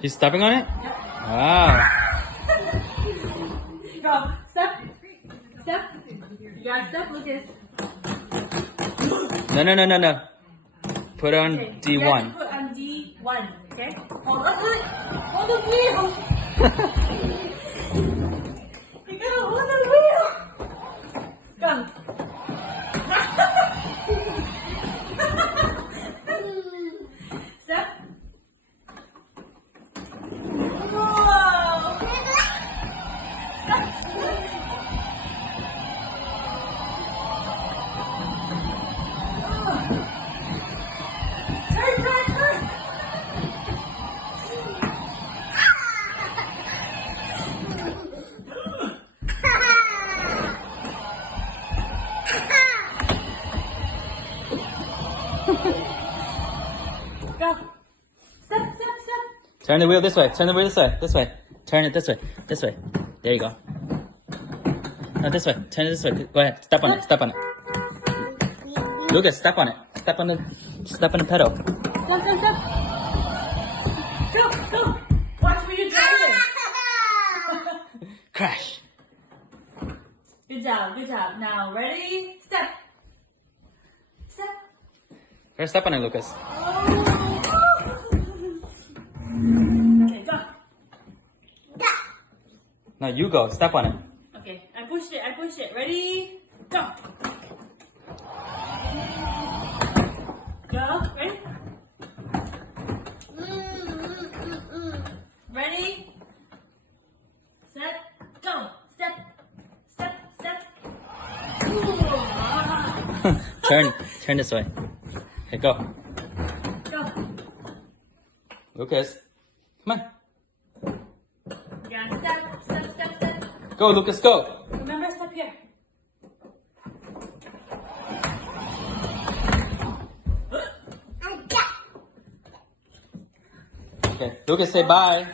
He's stepping on it? Yep. Wow. Go. Step. Step. You gotta step, Lucas. No. Put on Okay. D1. You have to put on D1. Okay? Hold on. Hold the wheel. You gotta hold the wheel. Come. Step. Whoa. Step. Turn. Go. Step. Turn the wheel this way. Turn the wheel this way. This way. Turn it this way. This way. There you go. No, this way. Turn it this way. Go ahead. Step on it. Step on it. Lucas, step on it. Step on the pedal. Step. Go. Watch where you're driving. Crash. Good job. Now, ready? Step. First step on it, Lucas. Okay, go. No, you go. Step on it. Okay, I pushed it. Ready? Go. Go. Ready? Ready? Set. Go. Step. Ooh. Turn this way. Okay, go. Go. Lucas. Come on. Yeah, step. Go, Lucas, go. Remember, step here. Okay, Lucas, say bye.